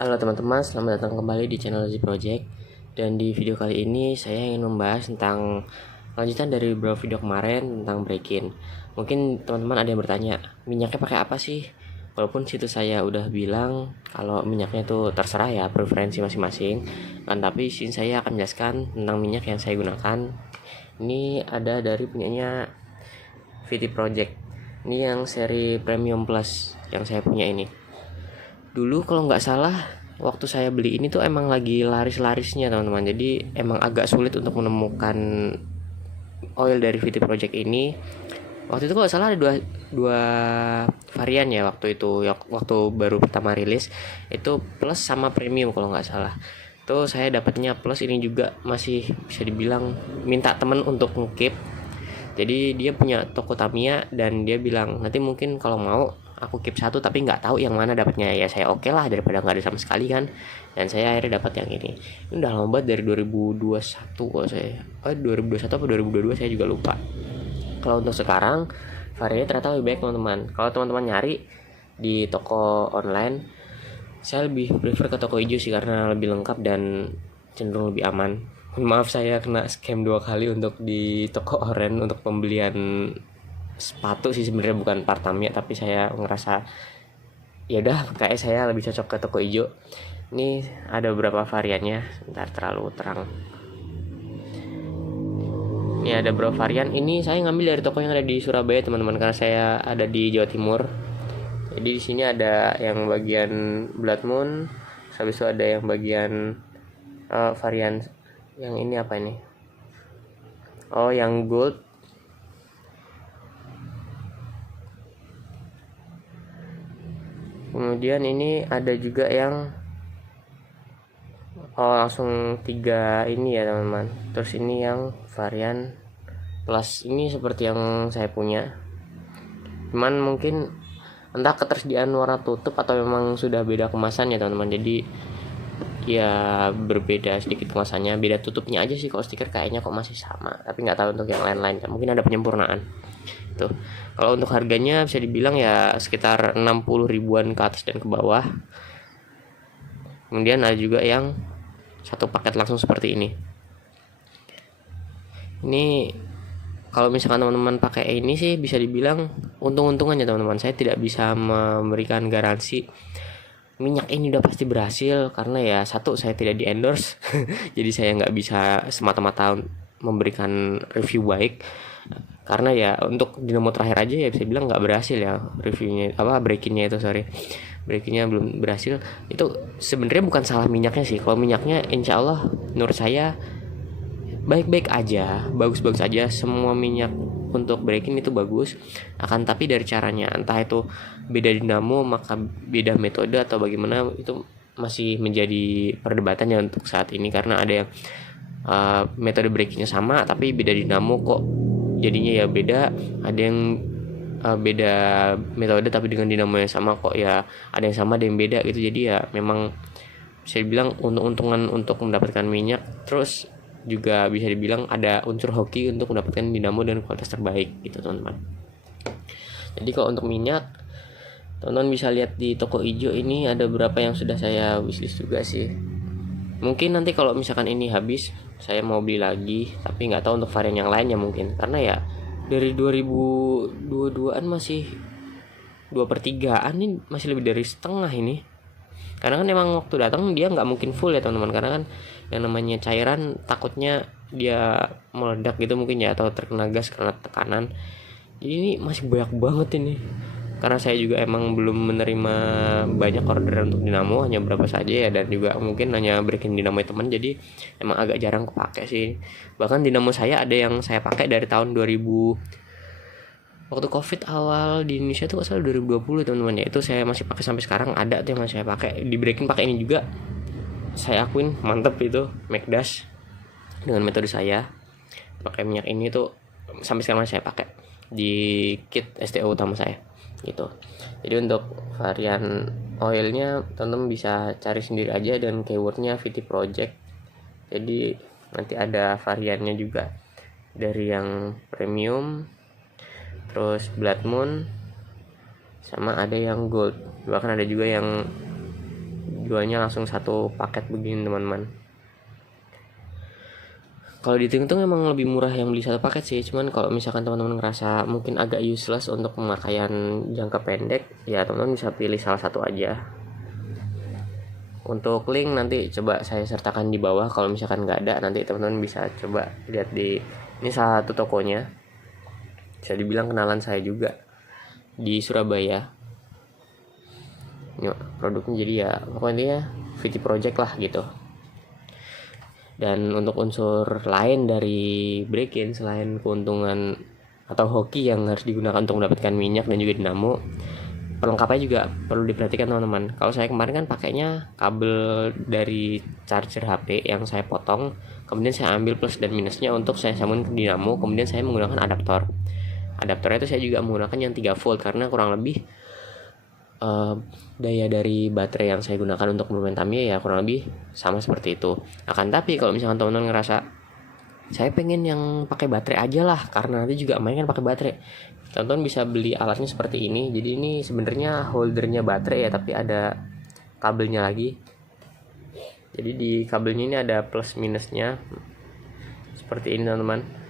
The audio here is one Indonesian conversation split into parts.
Halo teman-teman, selamat datang kembali di channel Z Project. Dan di video kali ini saya ingin membahas tentang lanjutan dari beberapa video kemarin tentang break-in. Mungkin teman-teman ada yang bertanya, minyaknya pakai apa sih? Walaupun situs saya udah bilang kalau minyaknya itu terserah ya, preferensi masing-masing. Tapi sini saya akan menjelaskan tentang minyak yang saya gunakan. Ini ada dari punyanya VT Project. Ini yang seri Premium Plus yang saya punya ini. Dulu kalau nggak salah waktu saya beli ini tuh emang lagi laris-larisnya teman-teman, jadi emang agak sulit untuk menemukan oil dari VT Project ini. Waktu itu kalau nggak salah ada dua varian ya waktu itu, waktu baru pertama rilis itu plus sama premium kalau nggak salah. Tuh saya dapatnya plus, ini juga masih bisa dibilang minta temen untuk ngekip. Jadi dia punya toko Tamiya dan dia bilang nanti mungkin kalau mau aku keep satu, tapi nggak tahu yang mana dapatnya. Ya saya oke lah daripada nggak ada sama sekali kan. Dan saya akhirnya dapat yang ini udah lama banget, dari 2021 kalau saya 2021 atau 2022 saya juga lupa. Kalau untuk sekarang variannya ternyata lebih baik teman-teman. Kalau teman-teman nyari di toko online, saya lebih prefer ke toko hijau sih karena lebih lengkap dan cenderung lebih aman. Maaf saya kena scam 2 kali untuk di toko oren untuk pembelian sepatu sih, sebenarnya bukan part Tamiya, tapi saya ngerasa ya udah kayak saya lebih cocok ke toko hijau. Ini ada beberapa variannya, sebentar terlalu terang. Ini ada beberapa varian. Ini saya ngambil dari toko yang ada di Surabaya teman-teman, karena saya ada di Jawa Timur. Jadi di sini ada yang bagian Blood Moon, habis itu ada yang bagian varian yang ini apa ini? Oh, yang gold. Kemudian ini ada juga yang langsung 3 ini ya teman-teman. Terus ini yang varian plus, ini seperti yang saya punya. Cuman mungkin entah ketersediaan warna tutup atau memang sudah beda kemasan ya teman-teman. Jadi ya berbeda sedikit kemasannya, beda tutupnya aja sih. Kalau stiker kayaknya kok masih sama, tapi nggak tahu untuk yang lain-lain, mungkin ada penyempurnaan tuh. Kalau untuk harganya bisa dibilang ya sekitar 60 ribuan ke atas dan ke bawah. Kemudian ada juga yang satu paket langsung seperti ini. Ini kalau misalkan teman-teman pakai ini sih bisa dibilang untung-untungannya teman-teman. Saya tidak bisa memberikan garansi minyak ini udah pasti berhasil, karena ya satu, saya tidak di endorse jadi saya nggak bisa semata-mata memberikan review baik. Karena ya untuk dinamo terakhir aja ya bisa bilang nggak berhasil ya reviewnya, breakingnya itu, breakingnya belum berhasil. Itu sebenarnya bukan salah minyaknya sih. Kalau minyaknya insya Allah menurut saya baik-baik aja, bagus-bagus aja. Semua minyak untuk breaking itu bagus, akan tapi dari caranya, entah itu beda dinamo maka beda metode atau bagaimana, itu masih menjadi perdebatan ya untuk saat ini. Karena ada yang metode breakingnya sama tapi beda dinamo kok jadinya ya beda. Ada yang beda metode tapi dengan dinamo yang sama kok ya ada yang sama ada yang beda gitu. Jadi ya memang bisa dibilang untung-untungan untuk mendapatkan minyak. Terus juga bisa dibilang ada unsur hoki untuk mendapatkan dinamo dan kualitas terbaik gitu teman-teman. Jadi kalau untuk minyak, teman-teman bisa lihat di toko hijau ini ada beberapa yang sudah saya wishlist juga sih. Mungkin nanti kalau misalkan ini habis saya mau beli lagi, tapi nggak tahu untuk varian yang lainnya mungkin, karena ya dari 2022an masih 2/3 ini masih lebih dari setengah ini. Karena kan emang waktu datang dia nggak mungkin full ya teman-teman, karena kan yang namanya cairan takutnya dia meledak gitu mungkin ya, atau terkena gas karena tekanan. Jadi ini masih banyak banget ini, karena saya juga emang belum menerima banyak orderan untuk dinamo, hanya berapa saja ya, dan juga mungkin hanya breaking dinamo teman, jadi emang agak jarang kepake sih. Bahkan dinamo saya ada yang saya pakai dari tahun 2000, waktu covid awal di Indonesia tuh asal 2020 teman-teman ya, itu saya masih pakai sampai sekarang. Ada tuh yang masih saya pakai di breaking, pakai ini juga. Saya akuin mantep itu Megdas dengan metode saya pakai minyak ini tuh, sampai sekarang masih saya pakai di kit STO utama saya gitu. Jadi untuk varian oilnya teman-teman bisa cari sendiri aja, dan keywordnya VT Project. Jadi nanti ada variannya juga dari yang premium, terus Blood Moon, sama ada yang gold, bahkan ada juga yang jualnya langsung satu paket begini teman-teman. Kalau dihitung-hitung emang lebih murah yang beli satu paket sih, cuman kalau misalkan teman-teman ngerasa mungkin agak useless untuk pemakaian jangka pendek, ya teman-teman bisa pilih salah satu aja. Untuk link nanti coba saya sertakan di bawah, kalau misalkan nggak ada nanti teman-teman bisa coba lihat di ini salah satu tokonya, bisa dibilang kenalan saya juga di Surabaya. Ini produknya jadi ya pokoknya VT Project lah gitu. Dan untuk unsur lain dari break-in selain keuntungan atau hoki yang harus digunakan untuk mendapatkan minyak dan juga dinamo, pelengkapnya juga perlu diperhatikan teman-teman. Kalau saya kemarin kan pakainya kabel dari charger HP yang saya potong, kemudian saya ambil plus dan minusnya untuk saya sambungkan ke dinamo, kemudian saya menggunakan adaptornya itu saya juga menggunakan yang 3 volt karena kurang lebih daya dari baterai yang saya gunakan untuk movement Tamiya ya kurang lebih sama seperti itu. Akan tapi kalau misalkan teman-teman ngerasa saya pengen yang pakai baterai aja lah karena nanti juga main kan pakai baterai, teman-teman bisa beli alatnya seperti ini. Jadi ini sebenarnya holdernya baterai ya, tapi ada kabelnya lagi. Jadi di kabelnya ini ada plus minusnya seperti ini teman-teman.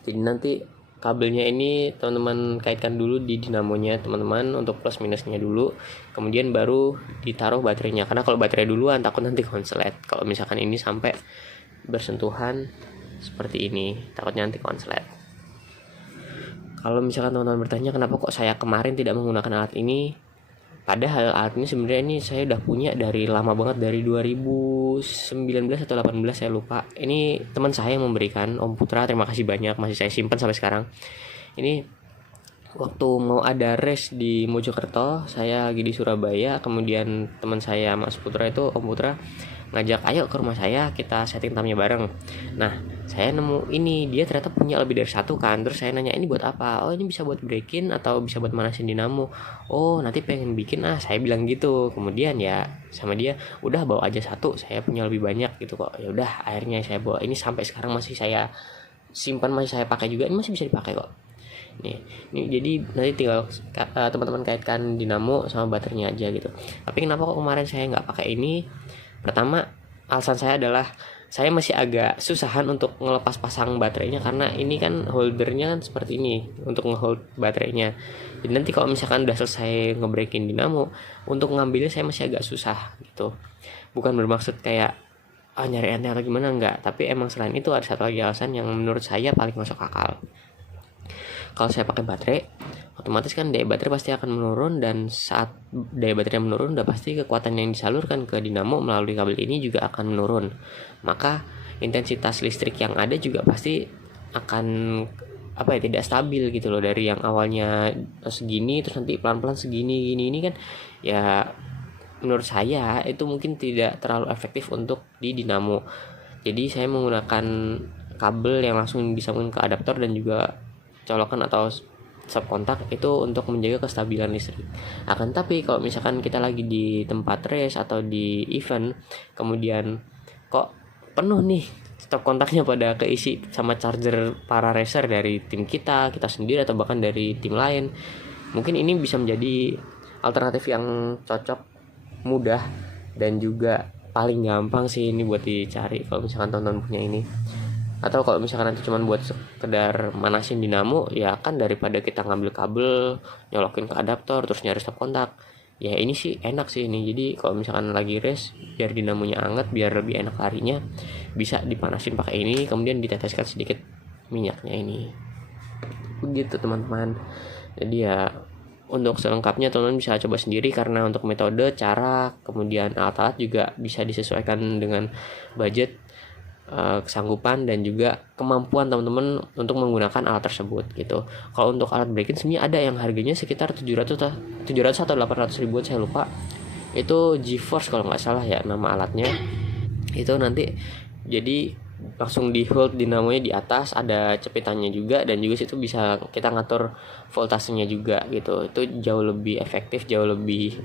Jadi nanti kabelnya ini teman-teman kaitkan dulu di dinamonya teman-teman untuk plus minusnya dulu, kemudian baru ditaruh baterainya, karena kalau baterai duluan takut nanti konslet. Kalau misalkan ini sampai bersentuhan seperti ini takutnya nanti konslet. Kalau misalkan teman-teman bertanya kenapa kok saya kemarin tidak menggunakan alat ini, padahal alat ini sebenarnya ini saya udah punya dari lama banget, dari 2019 atau 18 saya lupa. Ini teman saya yang memberikan, Om Putra, terima kasih banyak, masih saya simpan sampai sekarang. Ini waktu mau ada race di Mojokerto, saya lagi di Surabaya, kemudian teman saya Mas Putra itu, Om Putra, ngajak ayo ke rumah saya kita setting tamnya bareng. Nah saya nemu ini, dia ternyata punya lebih dari satu kan. Terus saya nanya ini buat apa, oh ini bisa buat break-in atau bisa buat manasin dinamo. Oh nanti pengen bikin saya bilang gitu. Kemudian ya sama dia udah bawa aja satu, saya punya lebih banyak gitu kok. Ya udah akhirnya saya bawa ini, sampai sekarang masih saya simpan, masih saya pakai juga, ini masih bisa dipakai kok. Nih jadi nanti tinggal teman-teman kaitkan dinamo sama baterainya aja gitu. Tapi kenapa kok kemarin saya nggak pakai ini? Pertama alasan saya adalah saya masih agak susahan untuk ngelepas pasang baterainya, karena ini kan holdernya kan seperti ini untuk ngehold baterainya. Jadi nanti kalau misalkan udah selesai ngebreakin dinamo, untuk ngambilnya saya masih agak susah gitu. Bukan bermaksud kayak nyari aneh atau gimana, enggak, tapi emang selain itu ada satu lagi alasan yang menurut saya paling masuk akal. Kalau saya pakai baterai, otomatis kan daya baterai pasti akan menurun, dan saat daya baterai menurun udah pasti kekuatan yang disalurkan ke dinamo melalui kabel ini juga akan menurun. Maka intensitas listrik yang ada juga pasti akan tidak stabil gitu loh. Dari yang awalnya segini terus nanti pelan-pelan segini ini kan ya menurut saya itu mungkin tidak terlalu efektif untuk di dinamo. Jadi saya menggunakan kabel yang langsung disambungkan ke adaptor dan juga colokan atau sub kontak itu untuk menjaga kestabilan listrik. Akan tapi kalau misalkan kita lagi di tempat race atau di event, kemudian kok penuh nih stop kontaknya pada keisi sama charger para racer dari tim kita sendiri atau bahkan dari tim lain, mungkin ini bisa menjadi alternatif yang cocok, mudah, dan juga paling gampang sih ini buat dicari kalau misalkan teman-teman punya ini. Atau kalau misalkan nanti cuma buat sekedar manasin dinamo, ya kan daripada kita ngambil kabel nyolokin ke adaptor terus nyari stop kontak, ya ini sih enak sih ini. Jadi kalau misalkan lagi race biar dinamonya anget, biar lebih enak larinya, bisa dipanasin pakai ini, kemudian diteteskan sedikit minyaknya ini, begitu teman-teman. Jadi ya untuk selengkapnya teman-teman bisa coba sendiri, karena untuk metode, cara, kemudian alat-alat juga bisa disesuaikan dengan budget, kesanggupan, dan juga kemampuan teman-teman untuk menggunakan alat tersebut gitu. Kalau untuk alat break-in sebenarnya ada yang harganya sekitar 700 atau 800 ribuan, saya lupa. Itu GeForce kalau nggak salah ya nama alatnya. Itu nanti jadi langsung di hold dinamonya di atas, ada cepitannya juga, dan juga situ bisa kita ngatur voltasenya juga gitu. Itu jauh lebih efektif, jauh lebih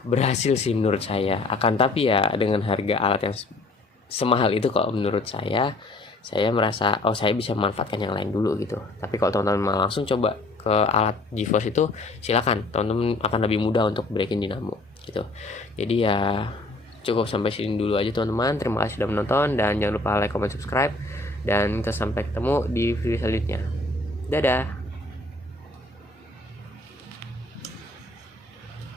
berhasil sih menurut saya. Akan tapi ya dengan harga alat yang semahal itu, kalau menurut saya merasa saya bisa memanfaatkan yang lain dulu gitu. Tapi kalau teman-teman langsung coba ke alat GeForce itu, silakan teman-teman akan lebih mudah untuk breaking dinamo gitu. Jadi ya cukup sampai sini dulu aja teman-teman. Terima kasih sudah menonton dan jangan lupa like, comment, subscribe, dan kita sampai ketemu di video selanjutnya. Dadah.